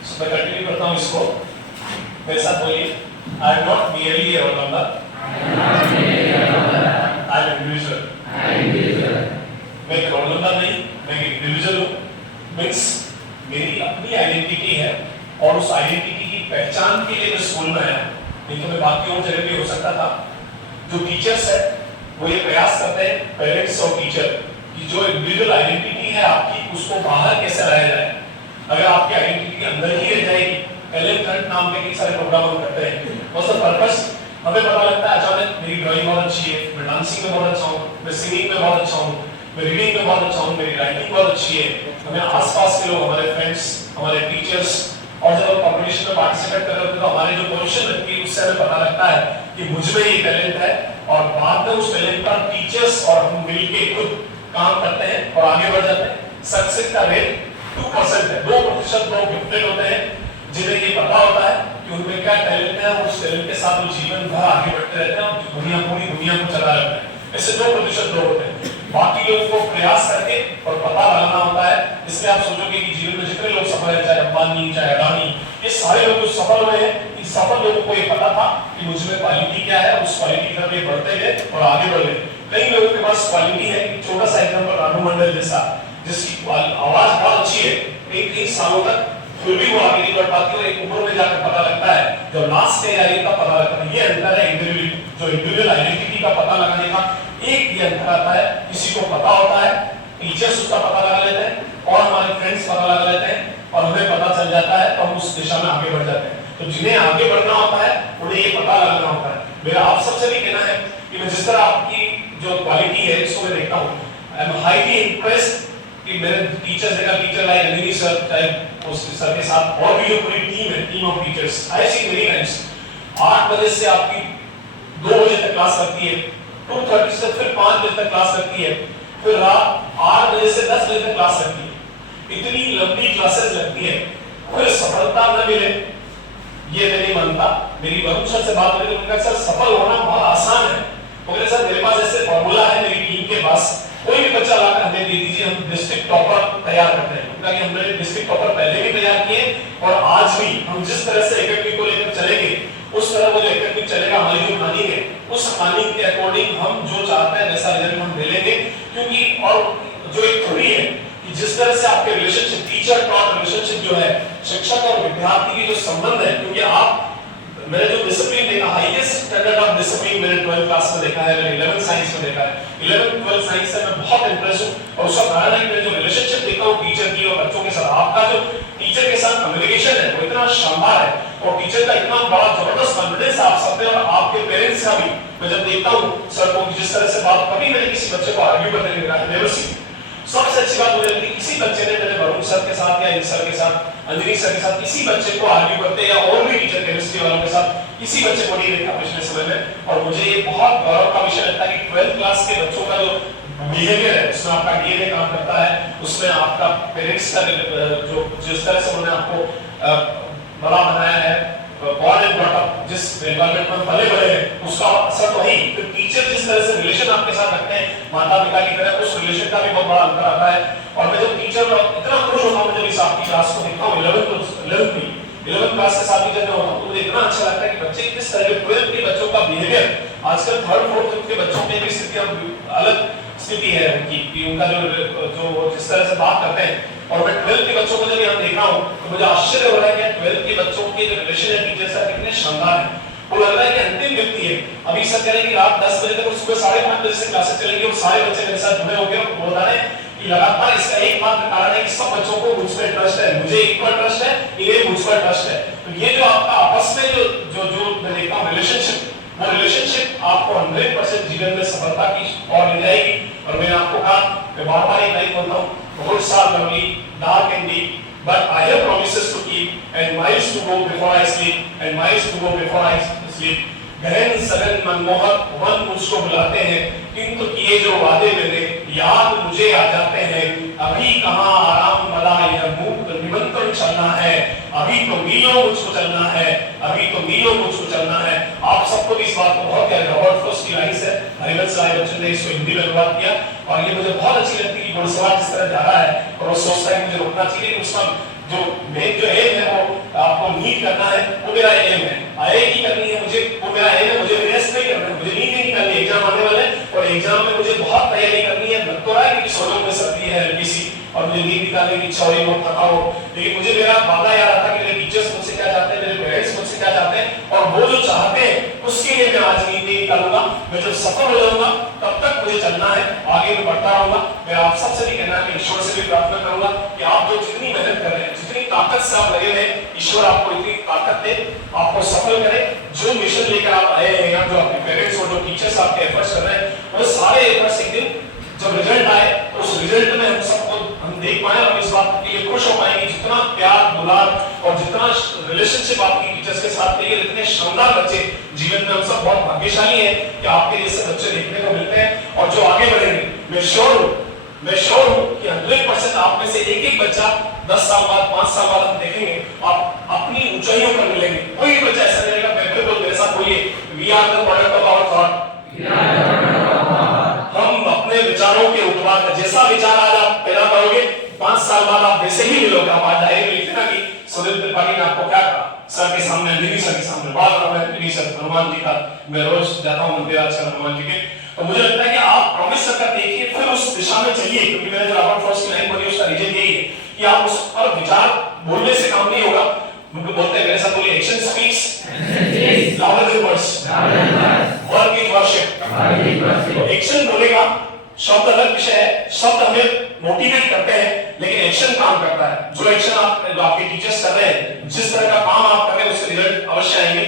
मैं कंटिन्यू करता हूँ इसको, मेरे साथ बोलिए। I am not merely a roll number, I am individual. मैं एक रोल नंबर नहीं, मैं एक इंडिविजुअल हूँ। मीन्स मेरी अपनी आइडेंटिटी है और उस आइडेंटिटी की पहचान के लिए मैं स्कूल में आया, नहीं तो मैं बाकी और जगह भी हो सकता था। जो टीचर्स है वो ये प्रयास करते हैं, पेरेंट्स और टीचर, कि जो इंडिविजुअल आइडेंटिटी है आपकी उसको बाहर कैसे लाया जाए। अगर आपकी आइडेंटिटी अंदर ही रह जाएगी, एलएम थर्ड नाम के कई सारे प्रोग्राम हम करते हैं, व्हाट्स द पर्पस, हमें पता लगता है अचानक मेरी ड्राइंग बहुत अच्छी है, मैं डांसिंग में बहुत अच्छा हूँ, मैं सिंगिंग में बहुत अच्छा हूँ, मैं रीडिंग में बहुत अच्छा हूँ, मेरी राइटिंग बहुत अच्छी है। हमें आसपास के लोग, हमारे फ्रेंड्स, हमारे टीचर्स, और जब हम कॉम्पिटिशन में पार्टिसिपेट कर रहे होते हैं तो हमारे जो पोजीशन लगती है उससे हमें पता लगता है कि मुझ में ये टैलेंट है, और बाद में उस टैलेंट पर टीचर्स और हम मिलके खुद काम करते हैं और आगे बढ़ जाते हैं। सक्सेस का रेट 2% है, 2% लोग गिफ्टेड होते हैं जिन्हें ये पता होता है कि उनमें क्या टैलेंट है और उस टैलेंट के साथ वो जीवन भर आगे बढ़ते रहते हैं और पूरी दुनिया को चला रहे हैं। ऐसे 2% लोग होते हैं, बाकी लोगों को प्रयास करके और पता लगाना होता है। इसलिए आप सोचोगे कि जीवन में जितने लोग सफल हैं, चाहे अंबानी, चाहे अडानी, ये सारे लोग जो सफल हुए हैं, इन सफल लोगों को ये पता था कि मुझ में क्वालिटी क्या है, उस क्वालिटी की तरफ ये बढ़ते गए और आगे बढ़ गए। कई लोगों के पास क्वालिटी है, छोटा सा एग्जांपल रानू मंडल जैसा, जिसकी आवाज बहुत अच्छी है, कई सालों तक फिर भी वो आगे नहीं बढ़ पाती और एक उम्र में जाकर पता लगता है, जब लास्ट स्टेज आई तब पता लगता है। ये अंतर है इंडिविजुअल आइडेंटिटी का पता लगाने का। एक ये अंतर आता है, किसी को पता होता है, टीचर्स उसका पता लगा लेते हैं और हमारे फ्रेंड्स पता लगा लेते हैं और हमें पता चल जाता है तो हम उस दिशा में आगे बढ़ जाते हैं। तो जिन्हें आगे बढ़ना होता है उन्हें ये पता लगाना होता है। मेरा आप सबसे भी कहना है कि मैं जिस तरह आपकी जो क्वालिटी है इसको मैं देखता हूँ, आई एम हाईली इंप्रेस्ड कि मेरे teachers teacher like Anil sir, चाहे उस सर के साथ और भी जो पूरी टीम है, team of teachers, I see many times 8 बजे से आपकी 2 बजे तक क्लास लगती है, 2:30 से फिर 5 बजे तक क्लास लगती है, फिर रात 8 बजे से 10 बजे तक क्लास लगती है। इतनी लंबी क्लासेस लगती है, फिर सफलता न मिले ये मैं नहीं मानता। मेरी वरुण सर से बात करें तो उनका सर सफल होना बहुत आसान है, मगर सर मेरे पास ऐसे फॉर्मूला है मेरी टीम के पास, कोई भी बच्चा लाकर हमें दे दीजिए, हम डिस्ट्रिक्ट टॉपर तैयार करते हैं। उनका कि हमने डिस्ट्रिक्ट टॉपर पहले भी तैयार किए और आज भी हम जिस तरह से एकेडमी को लेकर चलेंगे उस तरह वो जो एकेडमी चलेगा, हमारी जो प्लानिंग है उस प्लानिंग के अकॉर्डिंग हम जो चाहते हैं वैसा रिजल्ट हम मिलेंगे। क्योंकि और जो एक थ्योरी है कि जिस तरह से आपके रिलेशनशिप, टीचर टॉट रिलेशनशिप जो है, शिक्षक और विद्यार्थी की जो संबंध है, क्योंकि आप मैंने जो डिसिप्लिन देखा, हाईएस्ट स्टैंडर्ड ऑफ डिसिप्लिन मैंने 12th क्लास में देखा है, मैंने 11th साइंस में देखा है। 11th 12th साइंस से मैं बहुत इंप्रेस हूं और उसका कारण है कि जो रिलेशनशिप देखता हूं टीचर की और बच्चों के साथ, आपका जो टीचर के साथ कम्युनिकेशन है वो इतना शानदार है और टीचर का इतना बड़ा जबरदस्त कॉन्फिडेंस आप सब में और आपके पेरेंट्स का भी। मैं जब देखता हूं सर को जिस तरह से बात, कभी मैंने किसी बच्चे को आर्ग्यू करते नहीं देखा, नेवर सी। सबसे अच्छी बात मुझे लगती है किसी बच्चे ने, मैंने वरुण सर के साथ या इन सर के साथ, अंजनी सर के साथ, किसी बच्चे को आर्ग्यू करते या और भी टीचर केमिस्ट्री वालों के साथ किसी बच्चे को नहीं देखा पिछले समय में। और मुझे ये बहुत गौरव का विषय लगता है कि 12th क्लास के बच्चों का जो बिहेवियर है उसमें आपका डीएनए काम करता है, उसमें आपका पेरेंट्स का जो जिस तरह से उन्होंने आपको बड़ा बनाया है, बॉर्न एंड ब्रॉट अप, जिस एनवायरनमेंट में पले बड़े हैं उसका असर तो ही, फिर टीचर जिस तरह से रिलेशन आपके साथ रखते हैं माता पिता की तरह, उस रिलेशन का भी बहुत बड़ा अंतर आता है। और मैं जब टीचर इतना खुश होता हूँ जब इस आपकी क्लास को देखता हूँ, 11th क्लास के साथ जब मैं होता हूँ तो मुझे इतना अच्छा लगता है कि बच्चे किस तरह के 12th के बच्चों का बिहेवियर, आजकल 3rd 4th के बच्चों में भी स्थिति अलग स्थिति है उनकी, उनका जो जिस तरह से बात करते हैं। और मैं 12th के बच्चों को जब यहाँ देख रहा हूँ तो मुझे आश्चर्य हो रहा है कि 12th के बच्चों के जो रिलेशन है टीचर से कितने शानदार है। वो लग रहा है कि अंतिम व्यक्ति है। अभी सर कह रहे हैं कि रात 10 बजे तक और सुबह 5:30 बजे से क्लासेस चलेंगी और सारे बच्चे मेरे साथ जुड़े होंगे और बता रहे हैं कि लगातार इसका एकमात्र कारण है कि सब बच्चों को मुझ पर ट्रस्ट है, मुझे एक पर ट्रस्ट है, इन्हें मुझ पर ट्रस्ट है। तो ये जो आपका आपस में जो मैं देखता हूँ रिलेशनशिप, वो रिलेशनशिप आपको 100% जीवन में सफलता की ओर ले जाएगी। और मैंने आपको कहा, मैं बार-बार एक लाइन बोलता हूँ, roads are lovely, dark and deep, but I have promises to keep and miles to go before I sleep and miles to go before I sleep. गहन सघन मनमोहक वन मुझको बुलाते हैं, किंतु किए जो वादे मेरे याद मुझे आ जाते हैं। अभी कहाँ आराम भला यह मूक निमंत्रण चलना है, अभी तो मीलों मुझको चलना है, अभी तो मीलों मुझको चलना है। आप सबको भी इस बात को बहुत, रॉबर्ट फ्रॉस्ट की लाइन है, हरिवंश राय बच्चन ने इसको हिंदी में अनुवाद किया और ये मुझे बहुत अच्छी लगती है। कि घुड़सवार जिस तरह जा रहा है और वो सोचता है कि मुझे रुकना चाहिए, उसका जो मेन जो एम है वो आपको मीट करना है, वो मेरा एम है। आईआईटी करनी है मुझे, वो मेरा एम है, मुझे रेस्ट नहीं करना है, मुझे नींद नहीं करनी, एग्जाम आने वाले हैं और एग्जाम में मुझे बहुत तैयारी करनी है। लग तो रहा है कि सोचो में सर्दी है हल्की और मुझे नींद निकालने की इच्छा हो रही, बहुत थका हो, लेकिन मुझे मेरा वादा याद आता है कि मेरे टीचर्स मुझसे क्या चाहते हैं, मेरे पेरेंट्स मुझसे क्या चाहते हैं, और वो जो चाहते हैं उसके लिए मैं आज नींद नहीं निकालूंगा। मैं जब सफल हो जाऊंगा तब तक मुझे चलना है, आगे मैं बढ़ता रहूंगा। मैं आप सबसे भी कहना है, ईश्वर से भी प्रार्थना करूंगा कि आप जो जितनी मेहनत कर रहे हैं, जितनी ताकत से आप लगे हैं, ईश्वर आपको इतनी ताकत दे, आपको सफल करे। जो मिशन लेकर आप आए हैं यहाँ, जो आपके पेरेंट्स और जो टीचर्स आपके एफर्ट्स कर रहे हैं, वो सारे एफर्ट्स एक दिन जब रिजल्ट आए तो उस रिजल्ट में हम सबको हम देख पाए और इस बात के लिए खुश हो पाएंगे जितना प्यार दुलार और जितना रिलेशनशिप आपकी टीचर्स के साथ है, इतने शानदार बच्चे जीवन में हम सब बहुत भाग्यशाली हैं कि आपके जैसे बच्चे देखने को मिलते हैं और जो आगे बढ़ेंगे। मैं श्योर हूं कि 100% आप में से एक एक बच्चा 10 साल बाद 5 साल बाद हम देखेंगे आप अपनी ऊंचाइयों पर मिलेंगे। कोई बच्चा ऐसा नहीं रहेगा, बिल्कुल मेरे साथ बोलिए, we are the product of our thought. हम अपने विचारों के उत्पाद हैं। जैसा विचार आज आप पैदा करोगे 5 साल बाद आप वैसे ही मिलोगे। आप आज डायरी में लिखना कि सुरेंद्र त्रिपाठी ने आपको क्या कहा, सर के सामने, दीदी सर के सामने, बात कर रहा है सर हनुमान जी का, मैं रोज जाता हूँ मंदिर आजकल हनुमान जी के, तो मुझे लगता है कि आप प्रॉमिस करके देखिए, फिर उस दिशा में चलिए, क्योंकि मैंने जो रॉबर्ट फ्रॉस्ट की लाइन पढ़ी उसका रीजन यही है कि आप उस पर विचार बोलने से काम नहीं होगा। बोलते हैं, मेरे साथ बोलिए, action speaks louder than words, work is worship. Action बोलेगा, शब्द अलग विषय है, शब्द हमें मोटिवेट करते हैं, लेकिन एक्शन काम करता है। जो एक्शन आप, जो आपके टीचर्स कर रहे हैं, जिस तरह का काम आप कर रहे हैं, उसके रिजल्ट अवश्य आएंगे।